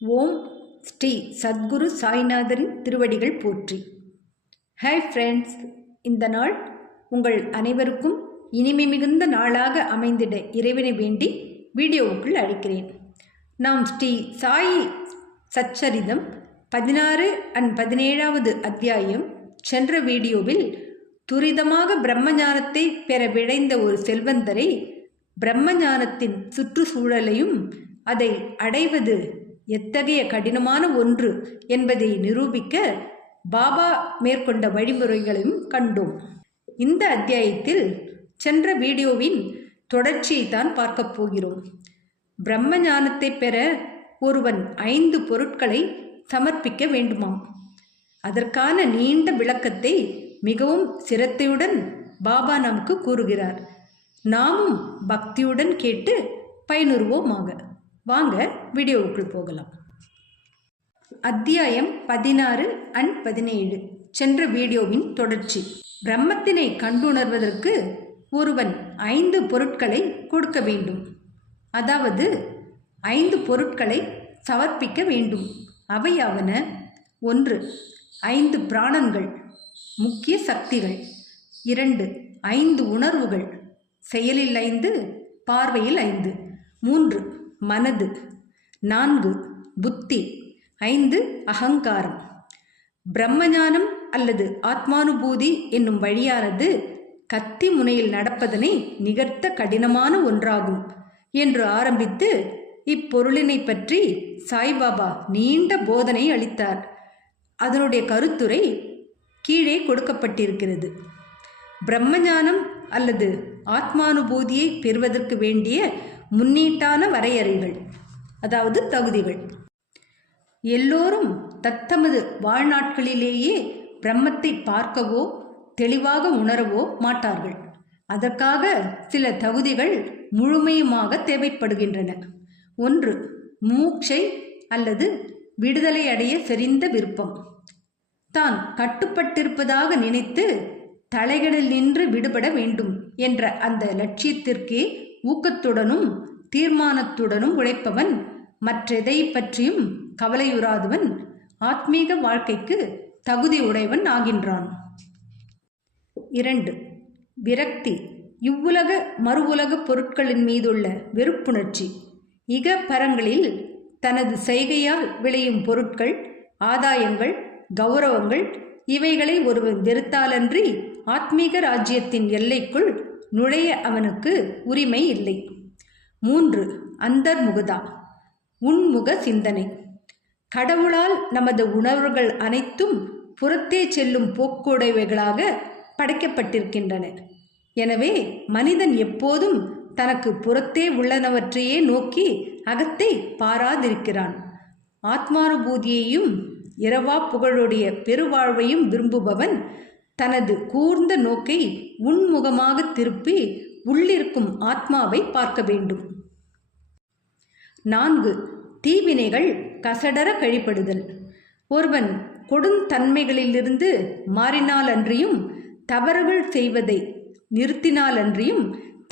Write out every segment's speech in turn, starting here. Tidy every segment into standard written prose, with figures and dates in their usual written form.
ஓம் ஸ்ரீ சத்குரு சாய்நாதரின் திருவடிகள் போற்றி. Hi friends, இந்த நாள் உங்கள் அனைவருக்கும் இனிமை மிகுந்த நாளாக அமைந்திட இறைவனை வேண்டி வீடியோவுக்குள் அழைக்கிறேன். நாம் ஸ்ரீ சாயி சச்சரிதம் 16 and 17வது அத்தியாயம் சென்ற வீடியோவில் துரிதமாக பிரம்மஞானத்தை பெற விழைந்த ஒரு செல்வந்தரை பிரம்மஞானத்தின் சுற்றுச்சூழலையும் அதை அடைவது எத்தகைய கடினமான ஒன்று என்பதை நிரூபிக்க பாபா மேற்கொண்ட வழிமுறைகளையும் கண்டோம். இந்த அத்தியாயத்தில் சென்ற வீடியோவின் தொடர்ச்சியை தான் பார்க்கப் போகிறோம். பிரம்ம ஞானத்தை பெற ஒருவன் 5 பொருட்களை சமர்ப்பிக்க வேண்டுமாம். அதற்கான நீண்ட விளக்கத்தை மிகவும் சிரத்தையுடன் பாபா நமக்கு கூறுகிறார். நாமும் பக்தியுடன் கேட்டு பயனுறுவோமாக. வாங்க வீடியோவுக்குள் போகலாம். அத்தியாயம் 16 and 17 சென்ற வீடியோவின் தொடர்ச்சி. பிரம்மத்தினை கண்டுணர்வதற்கு ஒருவன் 5 பொருட்களை கொடுக்க வேண்டும். அதாவது 5 பொருட்களை சமர்ப்பிக்க வேண்டும். அவையாவன: 1. 5 பிராணன்கள், முக்கிய சக்திகள். 2. 5 உணர்வுகள், செயலில் 5, பார்வையில் 5. 3. மனது. 4. புத்தி. 5. அகங்காரம். பிரம்மஞானம் அல்லது ஆத்மானுபூதி என்னும் வழியானது கத்தி முனையில் நடப்பதனை நிகர்த்த கடினமான ஒன்றாகும் என்று ஆரம்பித்து இப்பொருளினை பற்றி சாய்பாபா நீண்ட போதனை அளித்தார். அதனுடைய கருத்துரை கீழே கொடுக்கப்பட்டிருக்கிறது. பிரம்மஞானம் அல்லது ஆத்மானுபூதியை பெறுவதற்கு வேண்டிய முன்னீட்டான வரையறைகள், அதாவது தகுதிகள். எல்லோரும் தத்தமது வாழ்நாட்களிலேயே பிரம்மத்தை பார்க்கவோ தெளிவாக உணரவோ மாட்டார்கள். அதற்காக சில தகுதிகள் முழுமையுமாக தேவைப்படுகின்றன. 1. மூக்ஷை அல்லது விடுதலை அடைய செறிந்த விருப்பம். தான் கட்டுப்பட்டிருப்பதாக நினைத்து தலைகளில் நின்று விடுபட வேண்டும் என்ற அந்த லட்சியத்திற்கே ஊக்கத்துடனும் தீர்மானத்துடனும் உழைப்பவன், மற்றெதை பற்றியும் கவலையுறாதவன் ஆத்மீக வாழ்க்கைக்கு தகுதி உடையவன் ஆகின்றான். 2. விரக்தி. இவ்வுலக மறு உலக பொருட்களின் மீதுள்ள வெறுப்புணர்ச்சி. இக பரங்களில் தனது செய்கையால் விளையும் பொருட்கள், ஆதாயங்கள், கௌரவங்கள் இவைகளை ஒருவன் வெறுத்தாலன்றி ஆத்மீக ராஜ்யத்தின் எல்லைக்குள் நுழைய அவனுக்கு உரிமை இல்லை. 3. அந்தர்முகதா. உன்முக சிந்தனை. கடவுளால் நமது உணர்வுகள் அனைத்தும் புறத்தே செல்லும் போக்குடையவைகளாக படைக்கப்பட்டிருக்கின்றன. எனவே மனிதன் எப்போதும் தனக்கு புறத்தே உள்ளனவற்றையே நோக்கி அகத்தை பாராதிருக்கிறான். ஆத்மானுபூதியையும் இரவா புகழுடைய பெருவாழ்வையும் விரும்புபவன் தனது கூர்ந்த நோக்கை உன்முகமாக திருப்பி உள்ளிருக்கும் ஆத்மாவை பார்க்க வேண்டும். 4. தீவினைகள் கசடர கழிப்படுதல். ஒருவன் கொடுந்தன்மைகளிலிருந்து மாறினாலன்றியும், தவறுகள் செய்வதை நிறுத்தினாலன்றியும்,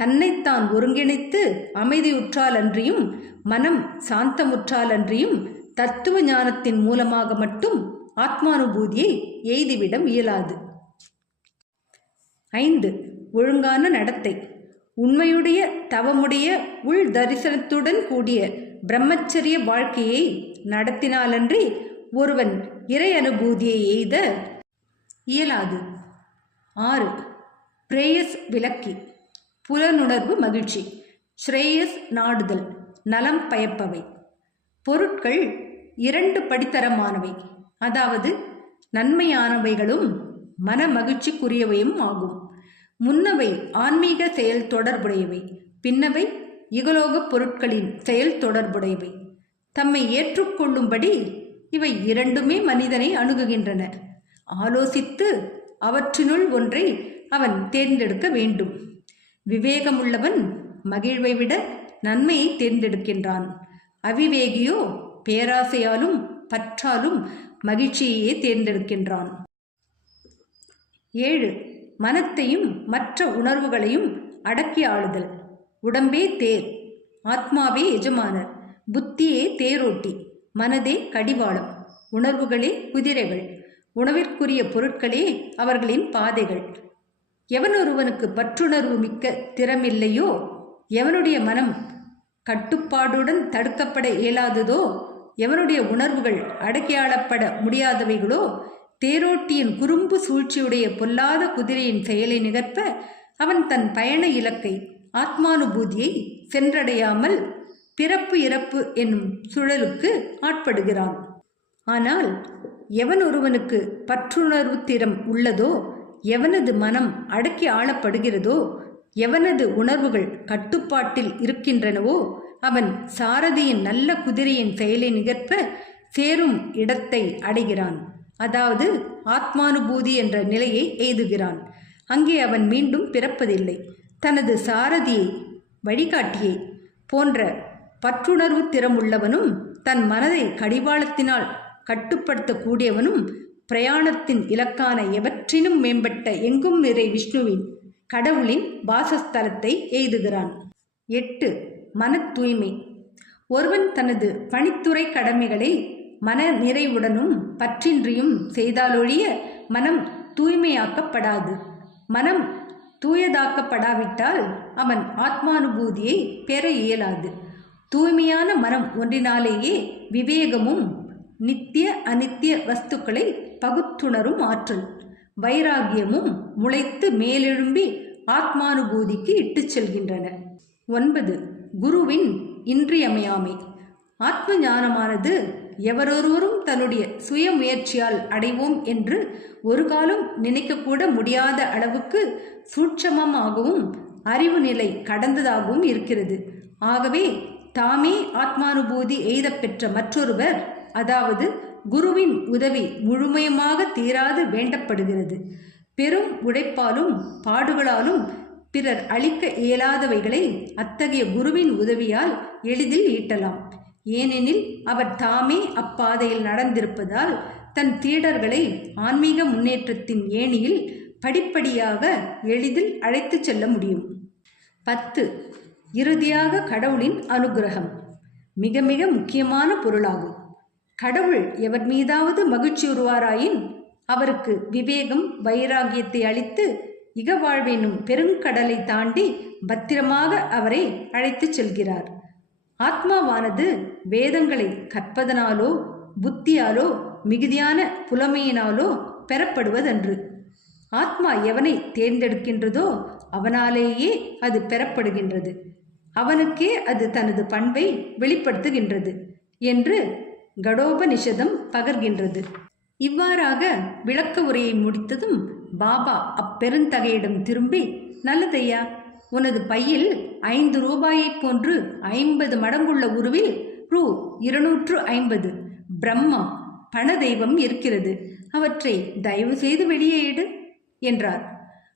தன்னைத்தான் ஒருங்கிணைத்து அமைதியுற்றாலன்றியும், மனம் சாந்தமுற்றாலன்றியும் தத்துவ ஞானத்தின் மூலமாக மட்டும் ஆத்மானுபூதியை எய்திவிட இயலாது. 5. ஒழுங்கான நடத்தை. உண்மையுடைய தவமுடைய உள் தரிசனத்துடன் கூடிய பிரம்மச்சரிய வாழ்க்கையை நடத்தினாலன்றி ஒருவன் இறை அனுபூதியை எய்த இயலாது. 6. பிரேயஸ் விலக்கி. புலனுணர்வு மகிழ்ச்சி. ஸ்ரேயஸ் நாடுதல், நலம் பயப்பவை. பொருட்கள் 2 படித்தரமானவை, அதாவது நன்மையானவைகளும் மன மகிழ்ச்சிக்குரியவையும் ஆகும். முன்னவை ஆன்மீக செயல் தொடர்புடையவை, பின்னவை இகலோக பொருட்களின் செயல் தொடர்புடையவை. தம்மை ஏற்றுக்கொள்ளும்படி இவை 2மே மனிதனை அணுகுகின்றன. ஆலோசித்து அவற்றினுள் ஒன்றை அவன் தேர்ந்தெடுக்க வேண்டும். விவேகமுள்ளவன் மகிழ்வை விட நன்மையை தேர்ந்தெடுக்கின்றான். அவிவேகியோ பேராசையாலும் பற்றாலும் மகிழ்ச்சியையே தேர்ந்தெடுக்கின்றான். 7. மனத்தையும் மற்ற உணர்வுகளையும் அடக்கி ஆளுதல். உடம்பே தேர், ஆத்மாவே எஜமானர், புத்தியே தேரோட்டி, மனதே கடிவாளம், உணர்வுகளே குதிரைகள், உணவிற்குரிய பொருட்களே அவர்களின் பாதைகள். எவனொருவனுக்கு பற்றுணர்வு மிக்க திறமில்லையோ, எவனுடைய மனம் கட்டுப்பாடுடன் தடுக்கப்பட இயலாததோ, எவனுடைய உணர்வுகள் அடக்கியாளப்பட முடியாதவைகளோ, தேரோட்டியின் குறும்பு சூழ்ச்சியுடைய பொல்லாத குதிரையின் செயலை நிகர்ப்ப அவன் தன் பயண இலக்கை ஆத்மானுபூதியை சென்றடையாமல் பிறப்பு இறப்பு என்னும் சுழலுக்கு ஆட்படுகிறான். ஆனால் எவன் ஒருவனுக்கு பற்றுணர்வு திறம் உள்ளதோ, எவனது மனம் அடக்கி ஆளப்படுகிறதோ, எவனது உணர்வுகள் கட்டுப்பாட்டில் இருக்கின்றனவோ, அவன் சாரதியின் நல்ல குதிரையின் செயலை நிகர்ப்ப சேரும் இடத்தை அடைகிறான். அதாவது ஆத்மானுபூதி என்ற நிலையை எய்துகிறான். அங்கே அவன் மீண்டும் பிறப்பதில்லை. தனது சாரதியை, வழிகாட்டியை போன்ற பற்றுணர்வு திறமுள்ளவனும், தன் மனதை கடிவாளத்தினால் கட்டுப்படுத்தக்கூடியவனும், பிரயாணத்தின் இலக்கான எவற்றினும் மேம்பட்ட எங்கும் நிறை விஷ்ணுவின் கடவுளின் வாசஸ்தலத்தை எய்துகிறான். 8. மன தூய்மை. ஒருவன் தனது பணித்துறை கடமைகளை மன நிறைவுடனும் பற்றின்றியும் செய்தாலொழிய மனம் தூய்மையாக்கப்படாது. மனம் தூயதாக்கப்படாவிட்டால் அவன் ஆத்மானுபூதியை பெற இயலாது. தூய்மையான மனம் ஒன்றினாலேயே விவேகமும் நித்திய அநித்திய வஸ்துக்களை பகுத்துணரும் ஆற்றல், வைராகியமும் முளைத்து மேலெழும்பி ஆத்மானுபூதிக்கு இட்டுச் செல்கின்றன. 9. குருவின் இன்றியமையாமை. ஆத்ம ஞானமானது எவரொருவரும் தன்னுடைய சுய முயற்சியால் அடைவோம் என்று ஒரு காலம் நினைக்கக்கூட முடியாத அளவுக்கு சூட்சமமாகவும் அறிவு நிலை கடந்ததாகவும் இருக்கிறது. ஆகவே தாமே ஆத்மானுபூதி எய்தப் பெற்ற மற்றொருவர், அதாவது குருவின் உதவி முழுமையமாக தீராது வேண்டப்படுகிறது. பெரும் உழைப்பாலும் பாடுகளாலும் பிறர் அளிக்க இயலாதவைகளை அத்தகைய குருவின் உதவியால் எளிதில் ஈட்டலாம். ஏனெனில் அவர் தாமே அப்பாதையில் நடந்திருப்பதால் தன் தீடர்களை ஆன்மீக முன்னேற்றத்தின் ஏணியில் படிப்படியாக எளிதில் அழைத்து செல்ல முடியும். 10. இறுதியாக கடவுளின் அனுகிரகம் மிக மிக முக்கியமான பொருளாகும். கடவுள் எவர் மீதாவது மகிழ்ச்சியுறுவாராயின் அவருக்கு விவேகம் வைராகியத்தை அளித்து இகவாழ்வெனும் பெருங்கடலை தாண்டி பத்திரமாக அவரை அழைத்து செல்கிறார். ஆத்மாவானது வேதங்களை கற்பதனாலோ புத்தியாலோ மிகுதியான புலமையினாலோ பெறப்படுவதன்று. ஆத்மா எவனை தேர்ந்தெடுக்கின்றதோ அவனாலேயே அது பெறப்படுகின்றது. அவனுக்கே அது தனது பண்பை வெளிப்படுத்துகின்றது என்று கடோபனிஷதம் பகர்கின்றது. இவ்வாறாக விளக்க உரையை முடித்ததும் பாபா அப்பெருந்தகையிடம் திரும்பி, நல்லதையா, உனது பையில் 5 ரூபாயைப் போன்று 50 மடங்குள்ள உருவில் ரூ 250 பிரம்மா பண தெய்வம் இருக்கிறது. அவற்றை தயவு செய்து வெளியே எடு என்றார்.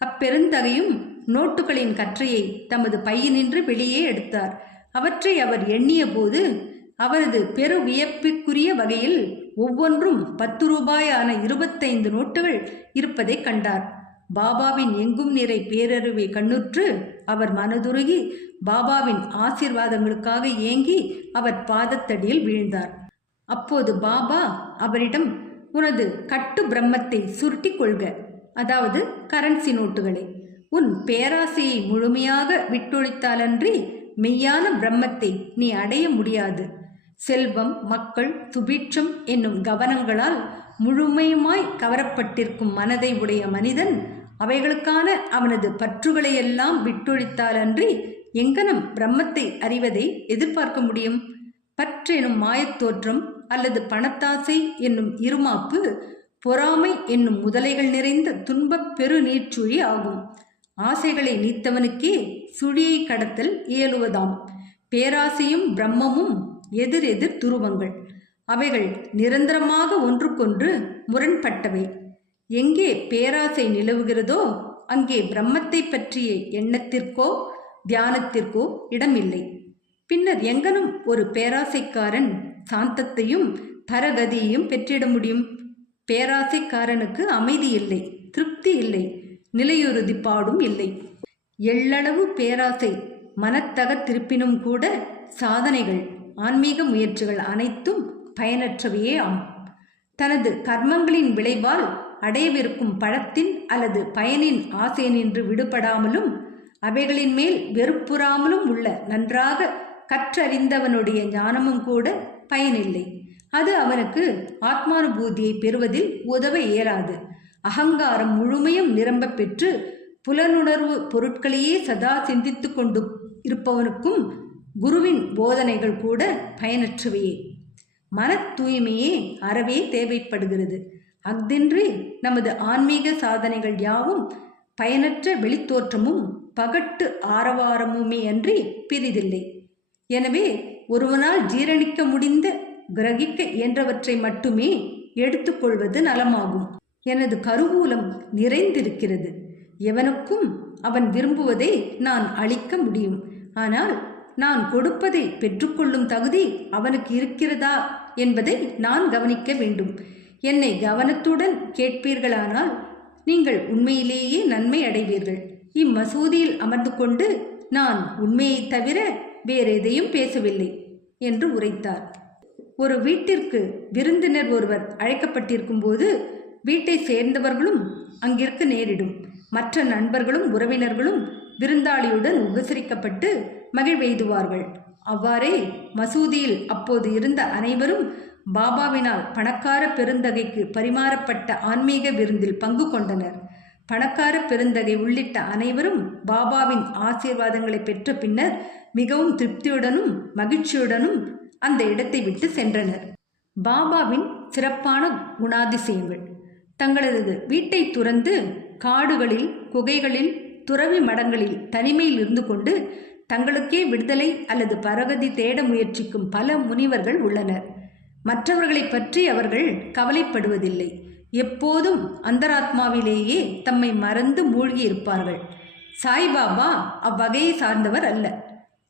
அப்பெருந்தகையும் நோட்டுகளின் கற்றையை தமது பையினின்று வெளியே எடுத்தார். அவற்றை அவர் எண்ணிய போது அவரது பெரு வியப்புக்குரிய வகையில் ஒவ்வொன்றும் 10 ரூபாயான 25 நோட்டுகள் இருப்பதை கண்டார். பாபாவின் எங்கும் நிறை பேரறிவை கண்ணுற்று அவர் மனதுருகி பாபாவின் ஆசீர்வாதங்களுக்காக ஏங்கி அவர் பாதத்தடியில் வீழ்ந்தார். அப்போது பாபா அவரிடம், உனது கட்டு பிரம்மத்தை சுருட்டி கொள்க, அதாவது கரன்சி நோட்டுகளை. உன் பேராசையை முழுமையாக விட்டொழித்தாலன்றி மெய்யான பிரம்மத்தை நீ அடைய முடியாது. செல்வம், மக்கள், சுபீட்சம் என்னும் கவனங்களால் முழுமையுமாய் கவரப்பட்டிருக்கும் மனதை உடைய மனிதன் அவைகளுக்கான அவனது பற்றுகளையெல்லாம் விட்டொழித்தாலன்றி எங்கனம் பிரம்மத்தை அறிவதை எதிர்பார்க்க முடியும்? பற்றெனும் மாயத்தோற்றம் அல்லது பணத்தாசை என்னும் இருமாப்பு, பொறாமை என்னும் முதலைகள் நிறைந்த துன்பப் பெரு நீர்ச்சுழி ஆகும். ஆசைகளை நீத்தவனுக்கே சுழியை கடத்தல் இயலுவதாம். பேராசையும் பிரம்மமும் எதிர் எதிர் துருவங்கள். அவைகள் நிரந்தரமாக ஒன்றுக்கொன்று முரண்பட்டவை. எங்கே பேராசை நிலவுகிறதோ அங்கே பிரம்மத்தை பற்றிய எண்ணத்திற்கோ தியானத்திற்கோ இடமில்லை. பின்னர் எங்கனும் ஒரு பேராசைக்காரன் சாந்தத்தையும் பரகதியையும் பெற்றிட முடியும்? பேராசைக்காரனுக்கு அமைதி இல்லை, திருப்தி இல்லை, நிலையுறுதிப்பாடும் இல்லை. எள்ளளவு பேராசை மனத்தக திருப்பினும் கூட சாதனைகள், ஆன்மீக முயற்சிகள் அனைத்தும் பயனற்றவையே ஆம். தனது கர்மங்களின் விளைவால் அடையவிருக்கும் பழத்தின் அல்லது பயனின் ஆசை நின்று விடுபடாமலும் அவைகளின் மேல் வெறுப்புறாமலும் உள்ள நன்றாக கற்றறிந்தவனுடைய ஞானமும் கூட பயனில்லை. அது அவனுக்கு ஆத்மானுபூதியை பெறுவதில் உதவ இயலாது. அகங்காரம் முழுமையும் நிரம்ப பெற்று புலனுணர்வு பொருட்களையே சதா சிந்தித்து கொண்டு இருப்பவனுக்கும் குருவின் போதனைகள் கூட பயனற்றவையே. மன தூய்மையே அறவே தேவைப்படுகிறது. அஃதின்றி நமது ஆன்மீக சாதனைகள் யாவும் பயனற்ற வெளித்தோற்றமும் பகட்டு ஆரவாரமுமே அன்றி பிரிதில்லை. எனவே ஒருவனால் ஜீரணிக்க முடிந்த கிரகிக்க இயன்றவற்றை மட்டுமே எடுத்துக்கொள்வது நலமாகும். எனது கருவூலம் நிறைந்திருக்கிறது. எவனுக்கும் அவன் விரும்புவதை நான் அளிக்க முடியும். ஆனால் நான் கொடுப்பதை பெற்றுக்கொள்ளும் தகுதி அவனுக்கு இருக்கிறதா என்பதை நான் கவனிக்க வேண்டும். என்னை கவனத்துடன் கேட்பீர்களானால் நீங்கள் உண்மையிலேயே நன்மை அடைவீர்கள். இம்மசூதியில் அமர்ந்து கொண்டு நான் உண்மையை தவிர வேறெதையும் பேசவில்லை என்று உரைத்தார். ஒரு வீட்டிற்கு விருந்தினர் ஒருவர் அழைக்கப்பட்டிருக்கும் போது வீட்டை சேர்ந்தவர்களும் அங்கிருக்க நேரிடும். மற்ற நண்பர்களும் உறவினர்களும் விருந்தாளியுடன் உபசரிக்கப்பட்டு மகிழ்வெய்துவார்கள். அவ்வாறே மசூதியில் அப்போது இருந்த அனைவரும் பாபாவினால் பணக்கார பெருந்தகைக்கு பரிமாறப்பட்ட ஆன்மீக விருந்தில் பங்கு கொண்டனர். பணக்கார பெருந்தகை உள்ளிட்ட அனைவரும் பாபாவின் ஆசீர்வாதங்களை பெற்ற பின்னர் மிகவும் திருப்தியுடனும் மகிழ்ச்சியுடனும் அந்த இடத்தை விட்டு சென்றனர். பாபாவின் சிறப்பான குணாதிசயங்கள். தங்களது வீட்டை துறந்து காடுகளில், குகைகளில், துறவி மடங்களில் தனிமையில் இருந்து கொண்டு தங்களுக்கே விடுதலை அல்லது பரகதி தேட முயற்சிக்கும் பல முனிவர்கள் உள்ளனர். மற்றவர்களை பற்றி அவர்கள் கவலைப்படுவதில்லை. எப்போதும் அந்தராத்மாவிலேயே தம்மை மறந்து மூழ்கி இருப்பார்கள். சாய்பாபா அவ்வகையை சார்ந்தவர் அல்ல.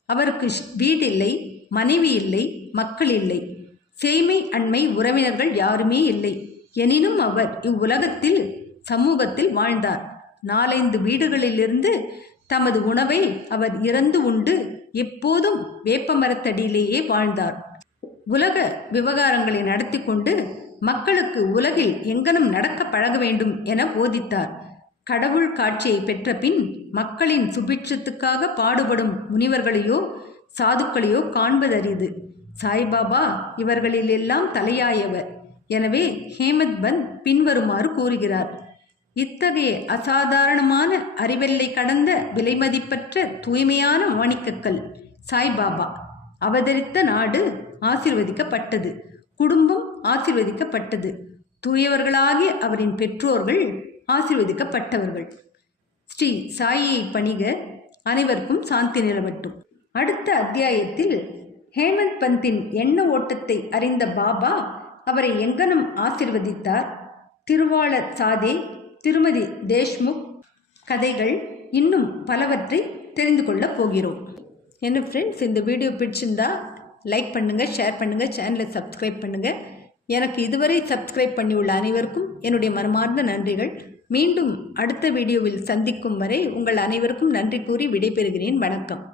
அவருக்கு வீடில்லை, மனைவி இல்லை, மக்கள் இல்லை, சேய்மை அண்மை உறவினர்கள் யாருமே இல்லை. எனினும் அவர் இவ்வுலகத்தில் சமூகத்தில் வாழ்ந்தார். 4-5 வீடுகளிலிருந்து தமது உணவை அவர் இறந்து உண்டு எப்போதும் வேப்பமரத்தடியிலேயே வாழ்ந்தார். உலக விவகாரங்களை நடத்தி கொண்டு மக்களுக்கு உலகில் எங்கனும் நடக்க பழக வேண்டும் என போதித்தார். கடவுள் காட்சியை பெற்ற பின் மக்களின் சுபிட்சத்துக்காக பாடுபடும் முனிவர்களையோ சாதுக்களையோ காண்பதரிது. சாய்பாபா இவர்களிலெல்லாம் தலையாயவர். எனவே ஹேமத் பந்த் பின்வருமாறு கூறுகிறார்: இத்தகைய அசாதாரணமான அறிவெல்லை கடந்த விலைமதிப்பற்ற தூய்மையான மாணிக்கக்கல் சாய்பாபா. அவதரித்த நாடு ஆசீர்வதிக்கப்பட்டது, குடும்பம் ஆசீர்வதிக்கப்பட்டது, தூயவர்களாகிய அவரின் பெற்றோர்கள் ஆசீர்வதிக்கப்பட்டவர்கள். ஸ்ரீ சாயியை பணிக. அனைவருக்கும் சாந்தி நிலவட்டும். அடுத்த அத்தியாயத்தில் ஹேமந்த் பந்தின் எண்ண ஓட்டத்தை அறிந்த பாபா அவரை எங்கனம் ஆசீர்வதித்தார், திருவாளர் சாதே, திருமதி தேஷ்முக் கதைகள் இன்னும் பலவற்றை தெரிந்து கொள்ளப் போகிறோம். என்ன ஃப்ரெண்ட்ஸ், இந்த வீடியோ பிடிச்சிருந்தா லைக் பண்ணுங்கள், ஷேர் பண்ணுங்கள், சேனலை சப்ஸ்கிரைப் பண்ணுங்கள். எனக்கு இதுவரை சப்ஸ்கிரைப் பண்ணியுள்ள அனைவருக்கும் என்னுடைய மனமார்ந்த நன்றிகள். மீண்டும் அடுத்த வீடியோவில் சந்திக்கும் வரை உங்கள் அனைவருக்கும் நன்றி கூறி விடைபெறுகிறேன். வணக்கம்.